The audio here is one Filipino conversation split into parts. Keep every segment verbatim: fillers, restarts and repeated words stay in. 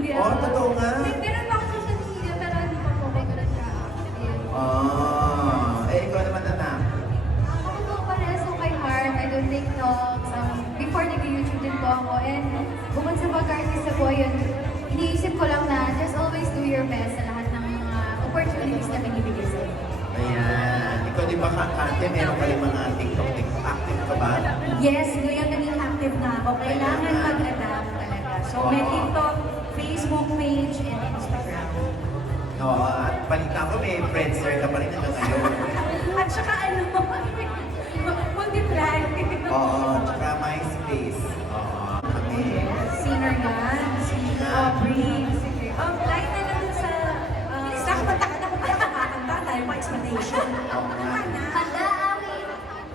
media. Oh, totoo nga. May- Meron pa ako social media, pero hindi pa po ako ganun ka-active. Ah, eh, ikaw naman, anak. Ako po parehas ko kay Heart. I don't take notes. Um, before nag-YouTube din po ako. And bukod sa pagka-artista po, yun, iniisip ko lang na just always do your best sa lahat ng mga opportunities na binibigay sa'yo. Ayan. Ikaw, di ba, Kate, meron ka rin mga TikTok, TikTok, active ka ba? Yes, ngayon naging active na ako. Kailangan mag-adapt talaga. So, may Oo. TikTok, Facebook page, and Instagram. Oo, at balita ko, may Friendster ka pa rin hanggang ngayon. At saka ano, multi-track. Oo, tsaka MySpace. Oo, kami. Singer yan, si Aubrey. Um, light na lang dun sa... Uh, Bilis na, kumanta ka na, kumanta ka kakanta. Tayo pa explanation. Oo nga. Handa, awit!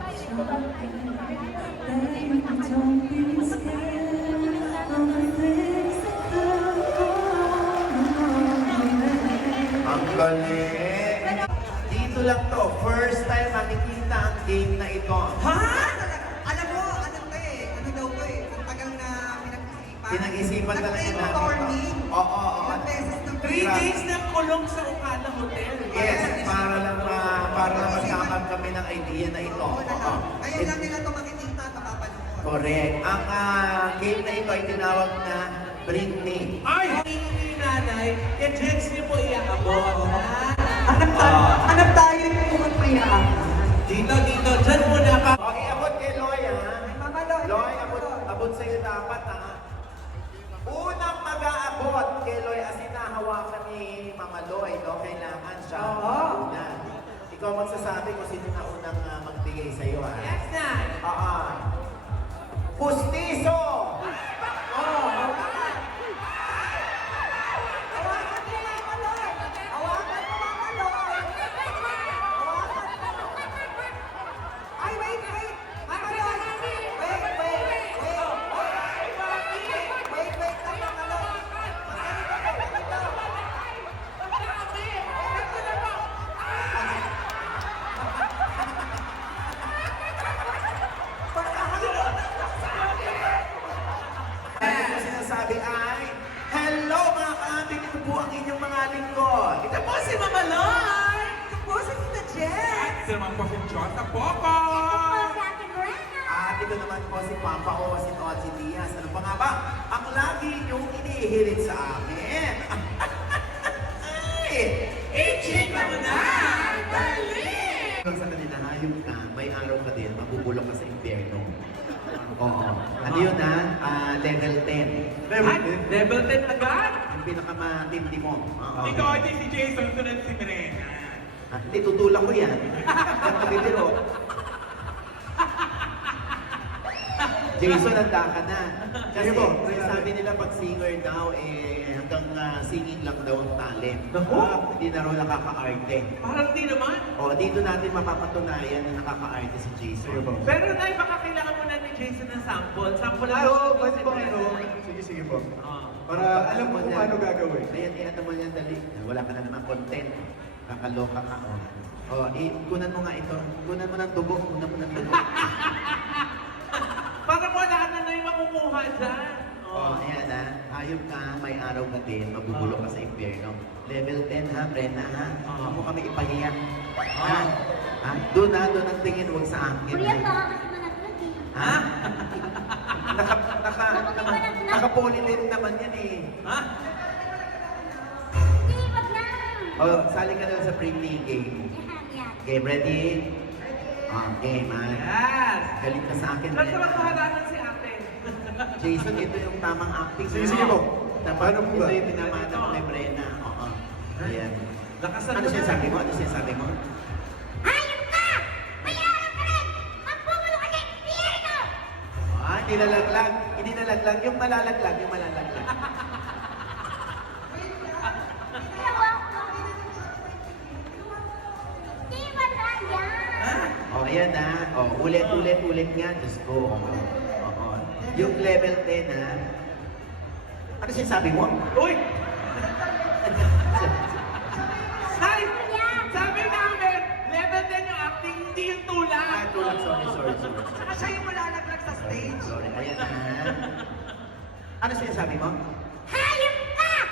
Ang galing! Dito lang to, first time makikita ang game na ito. Ha? Alam mo, ano to eh, ano daw to eh, ang tagal na pinag-isipan. Pinag-isipan talaga namin. Nag-brainstorming. Oo, oo. Ilang beses na Three days na kulong sa Okada Hotel. Yes, para lang ma, para lang magkakan kami ng idea na ito. Oo, na Oo. lang. Ngayon lang nila to makikita at mapapanood. Correct. Ang ah, game na ito ay tinawag na Bring Me. Ay! Hindi nanay, yung Jex niyo po iyaabot. Hanap tayo, hanap tayo yung pumunta kaya. Dito, dito, dyan muna pa. Okay, abot kay Loy, ha? Mama Loy. Loy, abot, abot sa'yo dapat, ha? Unang mag-aabot kay Loy, as in nahawakan ni Mama Loy, no? Kailangan siya. Oo. Una. Ikaw magsasabi kung sino na unang ah, magbigay sa'yo, ha? Yes, na. Oo. Pustiso! Hawakan mo, Mama Loy. Hawakan mo, Mama Loy. Hawakan mo. Ay, wait, wait. Mama Loy. Wait, wait, wait. Wait, wait, wait lang, Mama Loy. Ganito, ganito. Ano po sinasabi ay, hello mga kaambing, ito po ang inyong mga lingkod. Ito po si Mama Loy. Ito po si Tita Jen. Ito naman po si Jota Popo. At ito naman po si Papa O, si Ochi Diaz. Ano pa nga ba? Ang lagi niyong inihirit sa amin. Ay! Ichik mo na. Dali. Sa kanila, hayop ka, may araw ka din, mabubulok ka sa impyerno. Oo. Ano yun ha? Ah, level ten. Ay, level ten agad. Yung pinakamatindi mo. Oo. Ito ay si Jason, sunod si Mirena. Ah, hindi, tutulak ko yan. Yan kabibiro. Jason, handa ka na. Kasi sabi nila pag singer daw, eh, hanggang ah, singing lang daw ang talent. Naku! Ah, hindi na raw nakaka-arte. Parang di naman. O, dito natin mapapatunayan na nakaka-arte si Jason. Pero Nay, baka kailangan mo na ni Jason ng sample. Sample lang. Ano, pwede ba ano? Sige, sige po. Ah. Para alam mo kung paano gagawin. Ayan, eh, ano mo yan, dali. Wala ka na naman content. Kakaloka ka, o. O, eh, kunan mo nga ito. Kunan mo ng dugo. Kunan mo ng dugo. Para mo lahat na Nay makukuha dyan. O, ayan ha. Hayop ka, may araw ka din. Mabubulok ka sa impyerno. Level ten ha, Brenna ha. Huwag mo kami ipahiyak. Ha? Ha? Doon ha, doon ang tingin, huwag sa akin. Kuya, baka kasi managlag eh. Ha? naka, naka, naka, naka-polylet naman yan eh. Ha? Hindi, wag na. O, sali ka na sa pre-play game. Yan, yan. Okay, ready? Okay, man. Yes. Galing ka sa akin, Basta Brenna. magkahalanan si ate. Jason, ito yung tamang acting. Sige, sige po. Dapat Paano po ba? ito yung pinamata mo kay Brenna. Oo. Ayan. Lakasan Ano mo siya na. sabi mo? Ano siya sabi mo? Hayop ka! May araw ka rin! Magpupulong ka sa impyerno! Ah, hindi nalaglag. Hindi nalaglag. Yung malalaglag. Yung malalaglag. Dalawa ko. Di ba na yan? Oh, ayan na. Oh, ulit, ulit, ulit nga. Diyos ko. Oo. Yung level ten, ha? Ano siya sabi mo? Uy! Ay! Sabi namin, level ten yung acting, hindi yung Ah, tulad. tulad. Sorry, sorry, sorry. Saka siya yung malalaglag sa stage. Sorry, ayan na. Ano siya sabi mo? Hayop ka!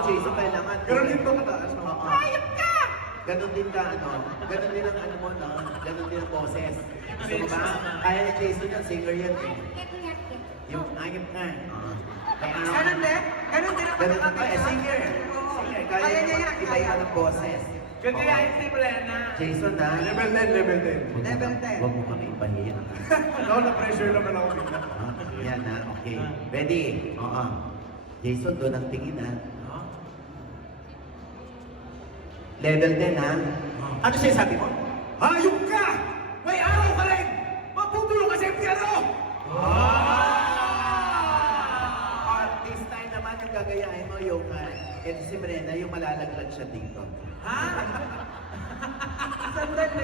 Jason, kailangan. Ganun din ba kataas? No? Oo. Hayop ka! Ganun din ka, ano, ganun din ang ano mo, no? Ganun din ang boses. Gusto mo ba? Kaya ni Jason yan, singer yan eh. Yung ayop ka. Oo. Kaya ano, Ganun din? Ganun din ang ganun din, pagkakabit eh, niya? singer. Oo. Singer, Kaya kaya niya niya yan, iba kaya. yan ang boses. Gagayahin si Brenna. Jason, ha? Level ten, level ten. Huwag mo Level ka- ten. Huwag mo kami ipahiya. No, na-pressure naman ako bigla. Ah, yan ha, okay. Ready? Oo. Jason, doon ang tingin ha. Level ten ha. Ano siya sabi mo? Hayop ka! May araw ka rin! Mapupulong ka sa impyerno! At this time naman yung gagayahin mo yung uh, eh, si Brenna, yung malalaglag siya dito. Sandali.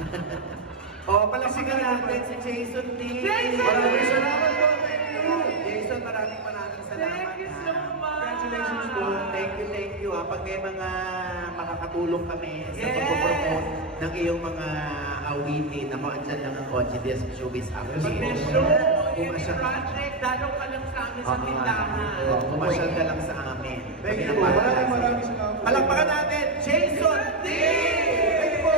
Oh, palakpakan natin si Jason D. Jason! Maraming salamat po. Thank you. Jason, maraming maraming salamat. Thank you so ha. much. Congratulations po. Thank you, thank you. Ha. Pag may mga makakatulong kami sa Yes. pagpopromote ng iyong mga awitin, ako, andyan lang ang Kochi Desk Showbiz Active. Pag-show, yung Pumasya- project, dalaw ka lang sa amin sa Oo, tindahan. oo, pumasyal ka lang sa amin. Thank Kami you ang po. para- Maraming maraming salamat. Palakpakan natin, Jason D! Thank you po.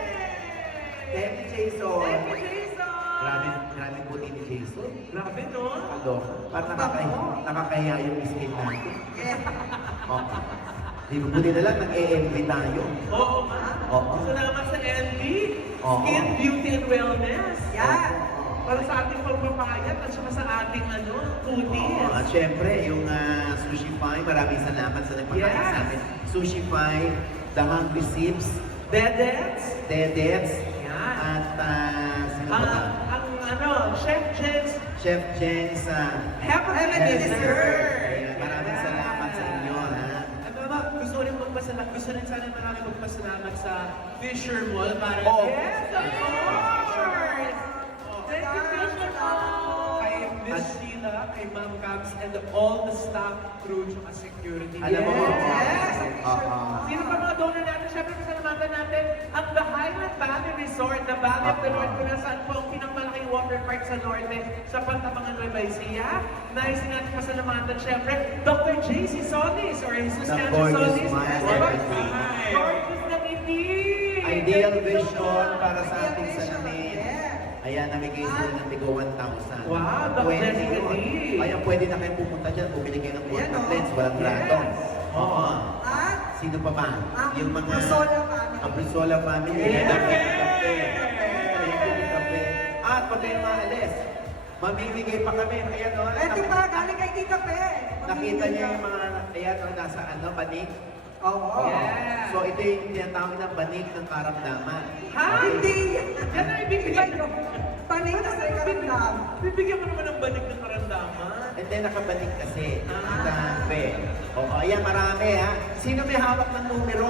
Thank you, Jason. Thank you, Jason! Grabe, grabe puti ni Jason. Grabe, no? Ano, parang nakakahiya, nakakahiya yung skin natin. Yeah. Oo. Di ba buti na lang, nag-E M V tayo. Oo nga. Oo. Salamat sa L V. Oo. Skin, Beauty, and Wellness. Yeah. Para sa ating pagpapayat at saka sa ating ano, foodies. Oo, at syempre, yung ah, Sushi Pie, maraming salamat sa nagpakain Yes. sa amin. Sushi Pie, The Hungry Sips, Dedets. Dedets, Yan. at uh, sino Ang, ba ba? ang ano, Chef Jens. Chef Jen's uh, Heaven Heaven Dessert. Ayan, maraming salamat sa inyo, ha? At mama, gusto ko rin magpasalamat. Gusto rin sana marami magpasalamat sa Fisher Mall para... Oh. Yes, of course! Thank you, Fisher Mall! Kay Miss Sheila, kay Ma'am Cabs, and all the staff, crew, tsaka security. Alam mo, Yes! Oo. Sino pa mga donor natin? Siyempre, pasalamatan natin ang The Highland Valley Resort, the Valley of the North, kung nasaan po ang pinakamalaking water park sa Norte, sa Pantabangan, Nueva Ecija. Nais natin pasalamatan, siyempre, Doctor J C Solis, or Jesus The Cancer gorgeous Solis. smile Diba? everything. Gorgeous na ngiti! Ideal Thank you so vision much. para sa ating salamin. Ayan, namigay sila ng tigo one thousand. Wow, Doc twenty Jessica yun. D. Ayan, pwede na kayo pumunta dyan, bumili kayo ng Ayan, contact oh. lens, walang Yes. grado. Oo. At Sino pa ba? ang Yung mga... Brizola family. Ang Brizola family. Yes. Thank you, Kape. Thank you, Kape. At pag kayo maalis, mamimigay pa kami. Ayan, o. eto pa, galing kay Tita Pe. Nakita niyo yung mga, ayan, o, nasa ano, banig? Oo. Yeah. So, ito yung tinatawag ng banig ng karamdaman. Ha? Hindi. Yan ang ibibigay Iba yun. Panig na sa karamdam. Bibigyan mo naman ng balik ng karamdaman. And then nakabanig kasi. Ah. Kape. Oo, ayan, marami ha. Sino may hawak ng numero?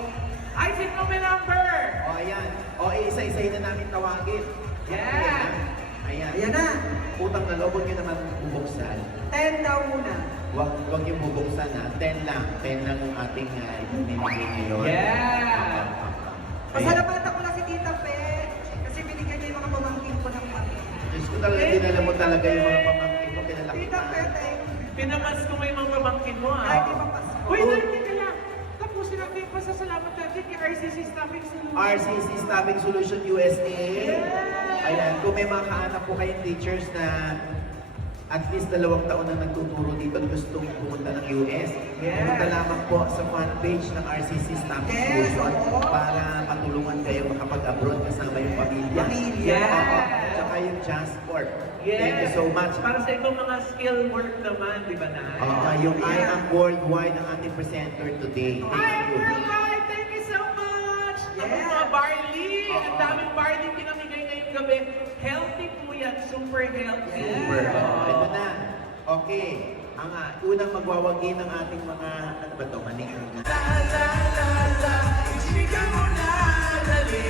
I think no may number! O, ayan. O, isa-isay na namin tawagin. Yeah. Ayan. Ayan na. Utang na loob, huwag nyo naman bubuksan. Ten daw muna. Huwag, huwag yung bubuksan ha. Ten lang. Ten lang yung ating uh, binigay ngayon. Yeah. Pasalamatan ko lang si Tita Pe. Kasi binigyan niya yung mga pamangkin ko ng pamangkin. Diyos ko talaga, dinala mo talaga yung mga pamangkin ko. Tita Pe, Kinalakitan. thank you. Pinamas ko ngayon mga pamangkin mo, Ay, di ah. ba Pasko? Uy, narinig ka lang. Tapusin natin yung pasasalamat natin kay R C C Staffing Solutions. R C C Staffing Solution U S A. Ayan, kung may mga kaanak po kayong teachers na at least dalawang taon na nagtuturo dito at gustong pumunta ng U S, Yeah. pumunta lamang po sa fan page ng R C C Staffing Yes, Solution oo. para matulungan kayo makapag-abroad kasama yung pamilya. Pamilya. Oo. Tsaka yung Jasport. Yes. Thank you so much. Para sa ibang mga skill work naman, di ba na? Oo, yung I am worldwide ang ating presenter today. I am Thank you. worldwide! Thank you so much! Ako Yeah. mga barley! Ang daming barley pinamigay ngayong gabi. Healthy po yan, super healthy. Super. Oh, ito na. Okay. Ang uh, unang magwawagi ng ating mga, ano ba ito, maning na. La la la la, chika mo na dali.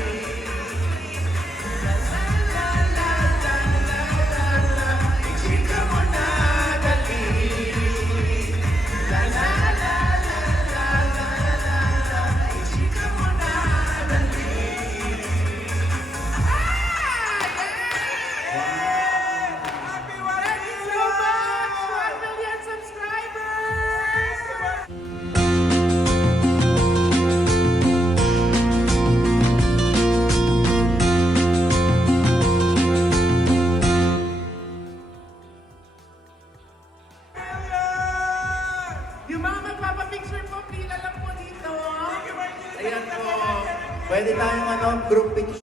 La la la la la la la la, chika mo na dali. La la la la la la la la, chika mo na dali. Thank you so much! one million subscribers! picture po, pila lang po dito. Ayan po. Pwede tayong ano, group picture.